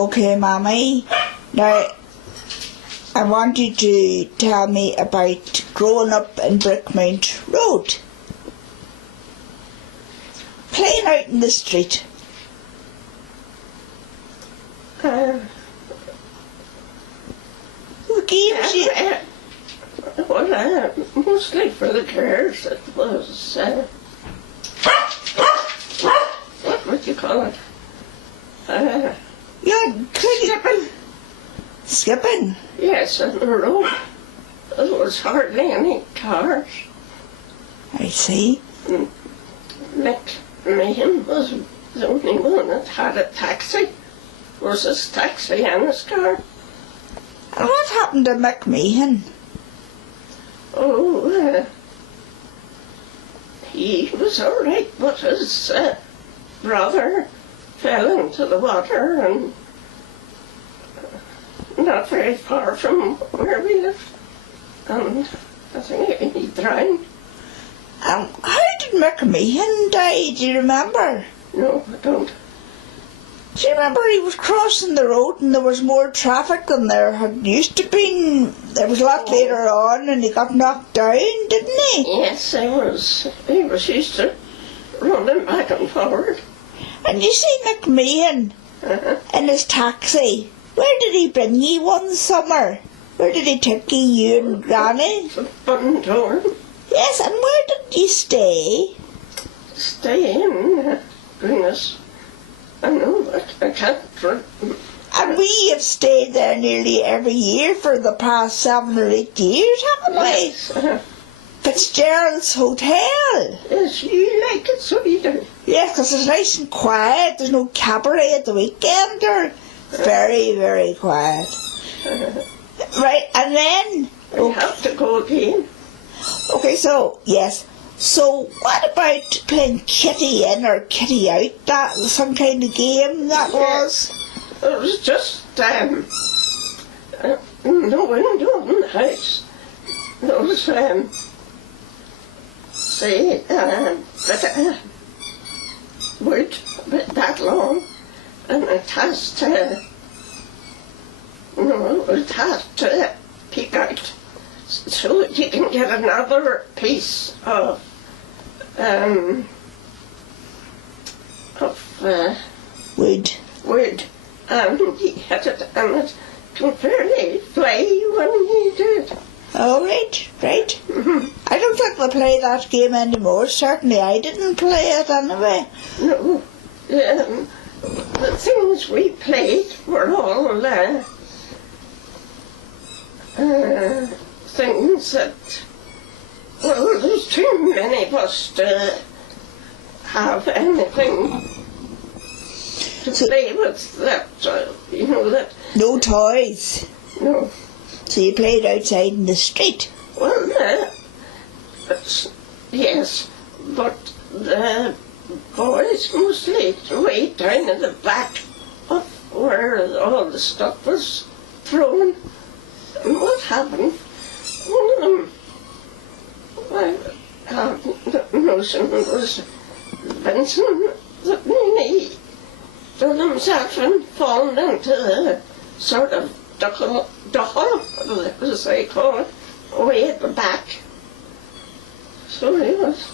Okay, Mommy. Now, I want you to tell me about growing up in Brickmount Road. Playing out in the street. The games you... Well, mostly for the girls, it was, what would you call it? Skipping. Skipping? Yes, on the road. There was hardly any cars. I see. Mick Meehan was the only one that had a taxi. It was his taxi and his car. And what happened to Mick Meehan? Oh, he was all right, but his brother fell into the water and not very far from where we lived. And I think he drowned. How did Mick Meehan die? Do you remember? No, I don't. Do you remember he was crossing the road and there was more traffic than there had used to be? There was a lot later on and he got knocked down, didn't he? Yes, he was used to running back and forward. And you see Mick Meehan in his taxi. Where did he bring you one summer? Where did he take you and Granny? Bundoran. Yes, and where did you stay? Stay in Greenus. I know, but I can't drink. And we have stayed there nearly every year for the past 7 or 8 years, haven't we? Yes. Fitzgerald's Hotel. Yes, you like it, so you do. Yes, because it's nice and quiet. There's no cabaret at the weekend. Or very, very quiet. Right, and then... We have to go again. Okay, so, yes. So, what about playing kitty in or kitty out? That was some kind of game, that was? It was just, no window in the house. There was, wood about that long, and it has to, it has to peek out so that you can get another piece of wood, and you hit it, and it can fairly fly when you do it. Oh, right. I don't think they play that game anymore. Certainly I didn't play it anyway. No, the things we played were all things that, well, there's too many of us to have anything to play with that, that... No toys? No. So you played outside in the street? Well, yes, but the boys mostly way down in the back of where all the stuff was thrown. And what happened? One of them, I have the notion it was Benson, that nearly done himself and fallen into the sort of duckle, as they call it, way at the back. So he was.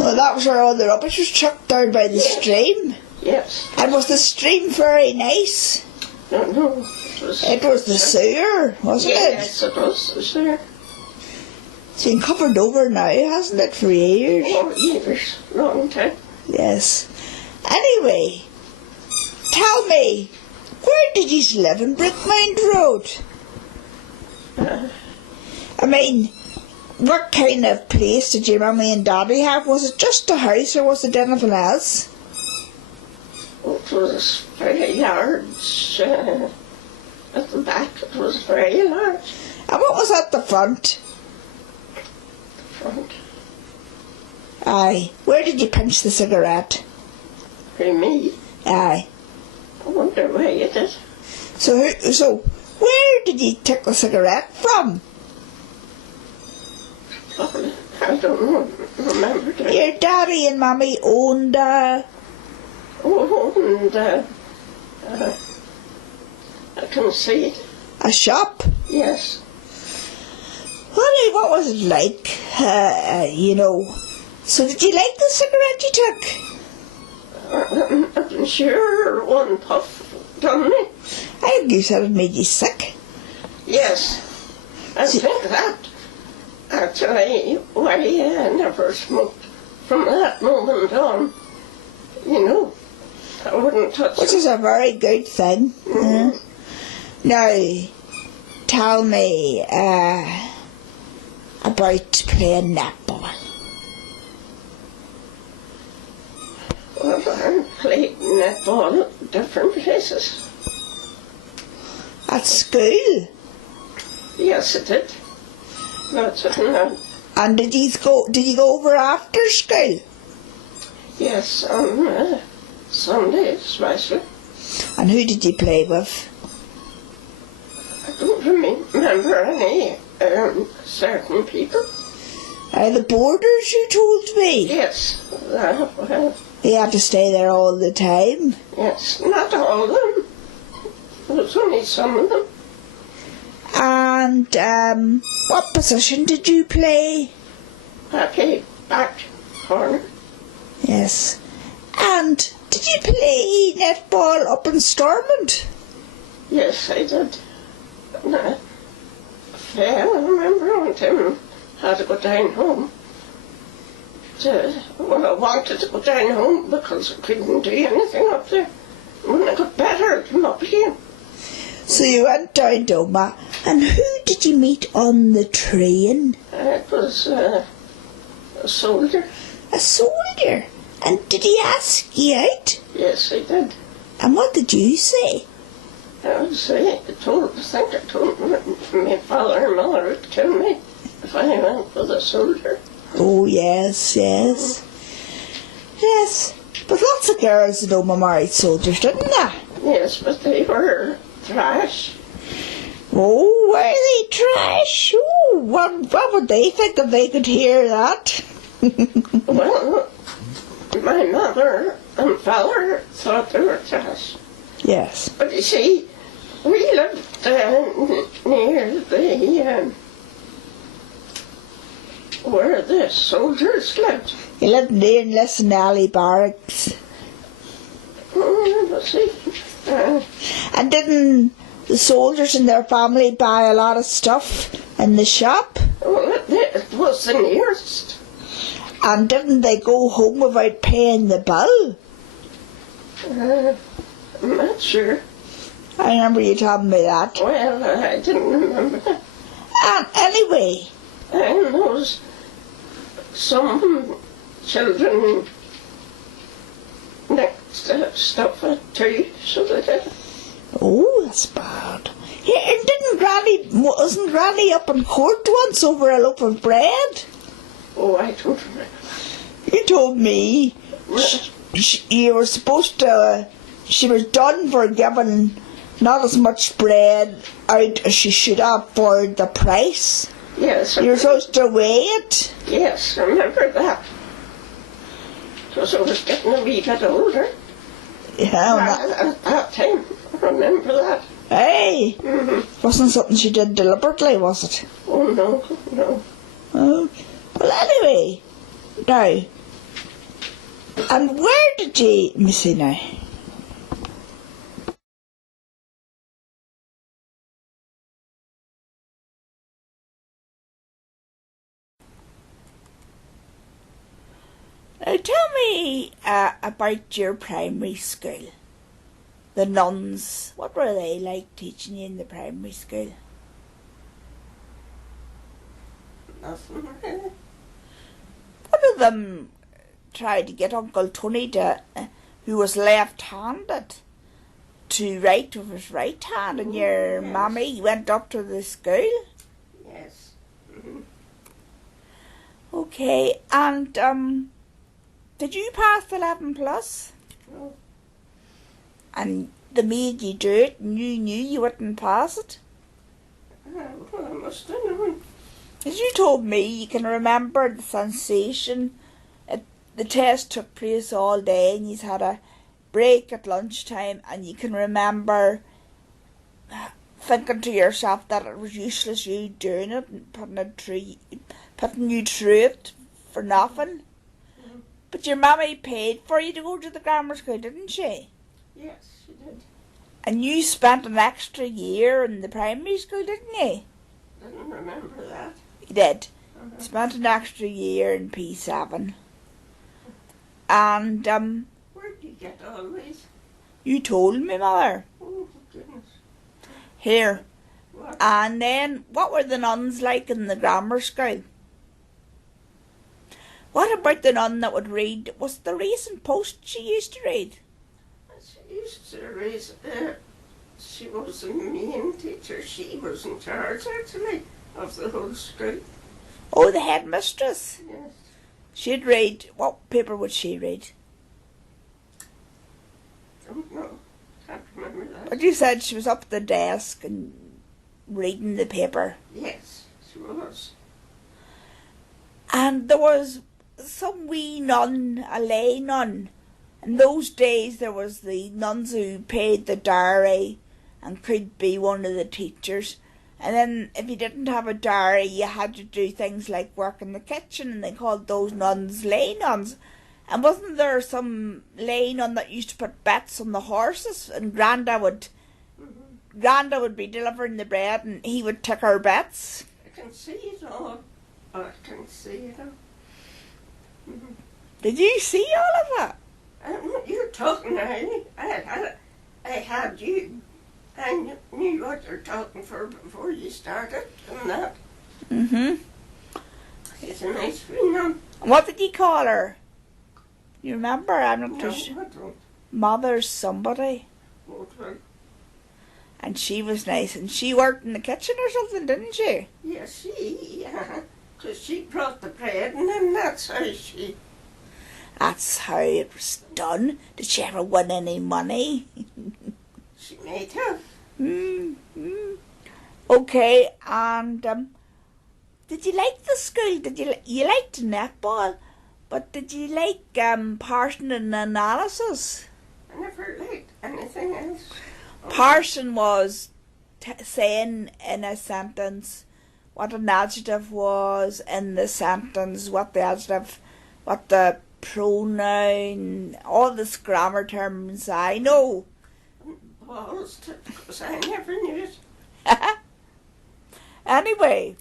Well, that was where all the rubbish was chucked down by the stream. Yes. And was the stream very nice? No. It was the sewer, wasn't it? Yes, it was the sewer. It's been covered over now, hasn't it, for years? 4 years, long time. Yes. Anyway, tell me, where did you live in Brickmount Road? I mean, what kind of place did your mummy and daddy have? Was it just a house or was it anything else? It was very large. At the back it was very large. And what was at the front? The front? Aye. Where did you pinch the cigarette? For me? Aye. I wonder where you did. So where did you take the cigarette from? Oh, I don't remember. Your daddy and mummy owned can see it. A shop? Yes. What was it like, you know? So did you like the cigarette you took? I'm sure one puff done me. I think you said it made you sick. Yes. I think that. Actually, why I never smoked from that moment on. You know, I wouldn't touch Which it. is a very good thing. Now, tell me about playing netball. Well, I played netball at different places. At school. Yes, I did. Lots of them. And did you go over after school? Yes, on Sundays, especially. And who did you play with? I don't remember any certain people. The boarders, you told me. Yes, You had to stay there all the time. yes, not all of them. There was only some of them. And what position did you play? I played back corner. Yes. And did you play netball up in Stormont? Yes, I did. I remember one time I had to go down home. Well, I wanted to go down home because I couldn't do anything up there. When I got better, I came up here. So you went down to Oma. And who did you meet on the train? It was a soldier. A soldier. And did he ask you out? Yes, I did. And what did you say? I think I told my father and mother would kill me if I went with a soldier. Oh, yes, yes. Yes. But lots of girls in Oma married soldiers, didn't they? Yes, but they were trash. Oh, were they trash? Oh, what would they think if they could hear that? Well, my mother and father thought they were trash. Yes. But you see, we lived near the where the soldiers lived. You lived near Lessenelli Barracks. Let's see. And didn't the soldiers and their family buy a lot of stuff in the shop? Well, it was the nearest. And didn't they go home without paying the bill? I'm not sure. I remember you telling me that. Well, I didn't remember that. And anyway, And there was some children next stuff too, so they did. oh, that's bad. Yeah, and wasn't Granny up in court once over a loaf of bread? Oh, I don't remember. You told me you were supposed to, she was done for giving not as much bread out as she should have for the price. Yes. You were supposed to weigh it. Yes, I remember that. Because I was getting a wee bit older. Yeah, At that time, I remember that. hey, Mm-hmm. wasn't something she did deliberately, was it? Oh, no, no. Oh, well, anyway, now, and where did you, let me see now. Now tell me about your primary school. The nuns, what were they like teaching you in the primary school? Nothing really. One of them tried to get Uncle Tony to, who was left-handed, to write with his right hand, and your yes. mammy went up to the school. Yes. Mm-hmm. Okay, and did you pass the 11 plus? No. And they made you do it, and you knew you wouldn't pass it? Well, I must have known. As you told me, you can remember the sensation. The test took place all day, and you had a break at lunchtime, and you can remember thinking to yourself that it was useless you doing it and putting you through it for nothing? Mm. But your mammy paid for you to go to the grammar school, didn't she? Yes, she did. And you spent an extra year in the primary school, didn't you? Didn't remember that. You did. Uh-huh. Spent an extra year in P7. And Where did you get all these? you told me, Mother. Oh, goodness. Here. What? And then, what were the nuns like in the grammar school? What about the nun that would read? Was it the Recent Post she used to read? She used to raise, she was the main teacher. She was in charge, actually, of the whole school. Oh, the headmistress. Yes. She'd read. What paper would she read? Don't know. Can't remember that. But you said she was up at the desk and reading the paper. Yes, she was. And there was some wee nun, a lay nun. In those days there was the nuns who paid the dowry and could be one of the teachers. And then if you didn't have a dowry, you had to do things like work in the kitchen, and they called those nuns lay nuns. And wasn't there some lay nun that used to put bets on the horses, and Granda would be delivering the bread and he would take her bets? I can see it all. I can see it all. Mm-hmm. Did you see all of that? You're talking now. I had you. I knew what you're talking for before you started and that. Mm-hmm. She's a nice wee nun. What did you call her? You remember? I'm not No, too sure. I don't. Mother's somebody. Oh, well, And she was nice. And she worked in the kitchen or something, didn't she? yes, because she brought the bread and then that's how she... That's how it was done. Did she ever win any money? She made her. Mm-hmm. Okay, and did you like the school? You liked netball, but did you like parsing and analysis? I never liked anything else. Parsing was saying in a sentence what an adjective was in the sentence, what the adjective, what the pronoun, all this grammar terms I know. Balls, because I never knew it. Anyway,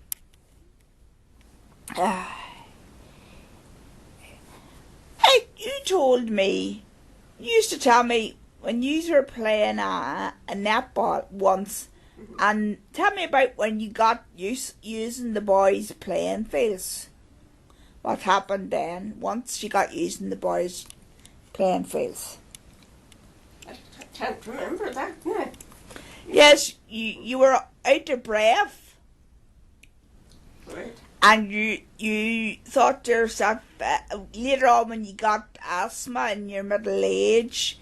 you told me, you used to tell me when you were playing a netball once, and tell me about when you got using the boys' playing fields. What happened then once you got using the boys' playing fields? I can't remember that now. Yes, you were out of breath. Right. And you thought to yourself, later on when you got asthma in your middle age,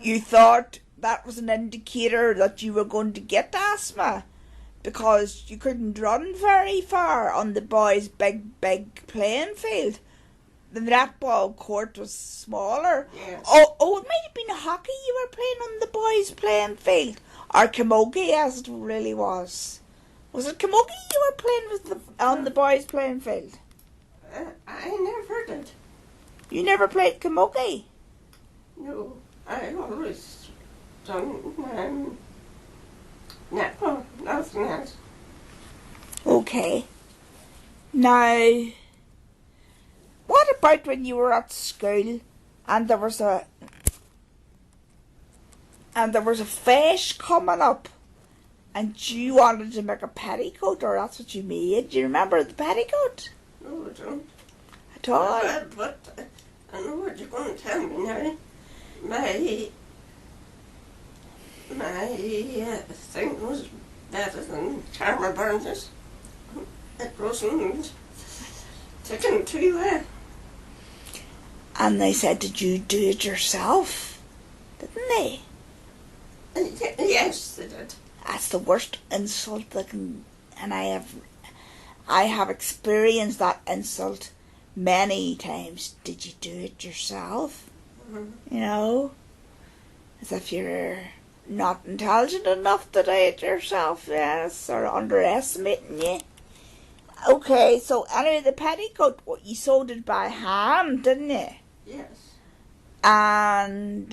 you thought that was an indicator that you were going to get asthma because you couldn't run very far on the boys' big playing field. The netball court was smaller. Yes. Oh, it might have been hockey you were playing on the boys' playing field. Or camogie as it really was. Was it camogie you were playing on the boys' playing field? I never did. You never played camogie? No, I always done netball, nothing else. Okay. Now, what about when you were at school and there was a fish coming up and you wanted to make a petticoat, or that's what you made? Do you remember the petticoat No, I don't. at all? But I know what you're going to tell me now. My thing was better than Karma Burns'. It wasn't taken too well. And they said, did you do it yourself? Didn't they? Yes, they did. That's the worst insult that can, and I have experienced that insult many times. Did you do it yourself? Mm-hmm. You know, as if you're not intelligent enough to do it yourself, yes, or underestimating you. Okay, so anyway, the petticoat, what you sewed it by hand, didn't you? Yes. And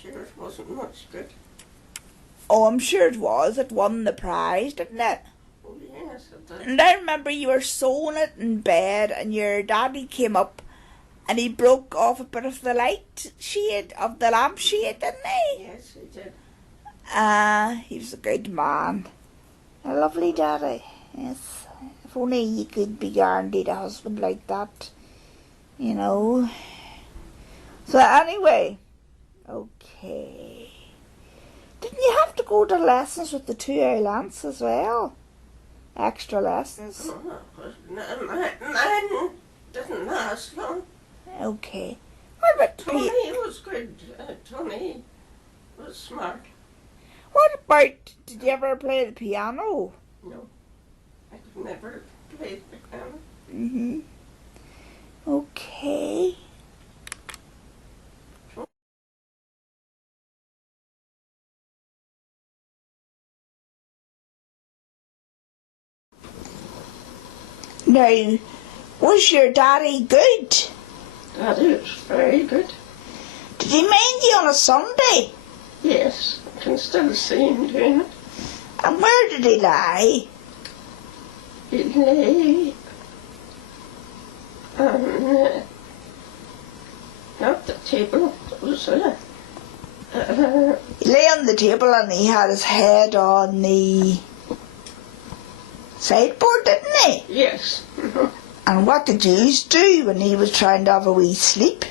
Sure, it wasn't much good. oh, I'm sure it was. It won the prize, didn't it? Oh, yes, it did. And I remember you were sewing it in bed, and your daddy came up, and he broke off a bit of the light shade of the lampshade, didn't he? Yes, he did. He was a good man. A lovely daddy, yes. If only you could be guaranteed a husband like that, you know. So anyway, okay. Didn't you have to go to lessons with the 2 hour Lance as well? Extra lessons? Oh, but mine didn't last long. Okay. What about Tony was good. Tony was smart. What about, did you ever play the piano? No, I could never play the piano. Mm-hmm. Okay. Now, was your daddy good? Daddy was very good. Did he mind you on a Sunday? Yes, I can still see him doing it. And where did he lie? He lay on, not the table, it was He lay on the table and he had his head on the sideboard, didn't he? yes. And what did you do when he was trying to have a wee sleep?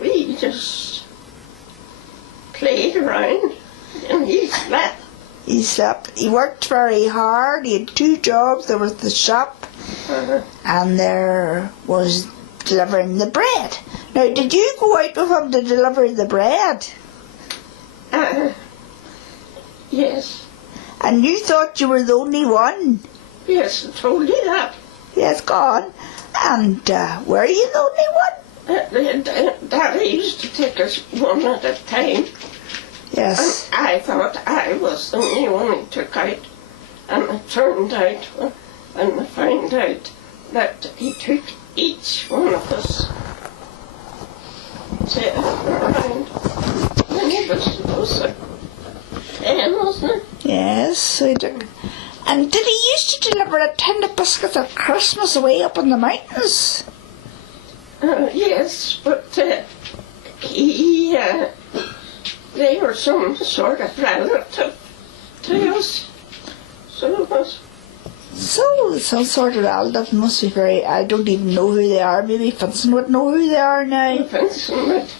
We just played around and he slept. He slept. He worked very hard. He had 2 jobs. There was the shop and there was delivering the bread. Now, did you go out with him to deliver the bread? Yes. And you thought you were the only one? Yes, I told you that. Yes, go on. And were you the only one? Daddy used to take us one at a time. Yes. And I thought I was the only one he took out. And it turned out, when I found out, that he took each one of us to around. And it was 10, wasn't it? Yes, so he took. And did he used to deliver a tin of biscuits at Christmas away up in the mountains? Yes, but they were some sort of relative to us. So it was. So, some sort of relative must be very. I don't even know who they are. Maybe Vincent would know who they are now. Vincent would.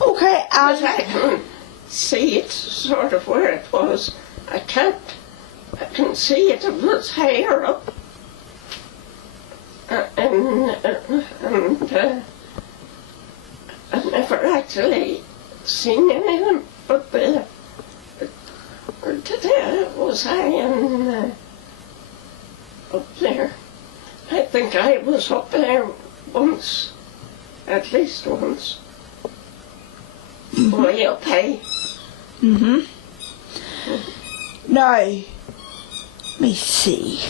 Okay, But I can see it sort of where it was. I can see it. It was higher up. And I've never actually seen any of them, but today was I in up there. I think I was up there once, at least once. Way up high. Now, let me see.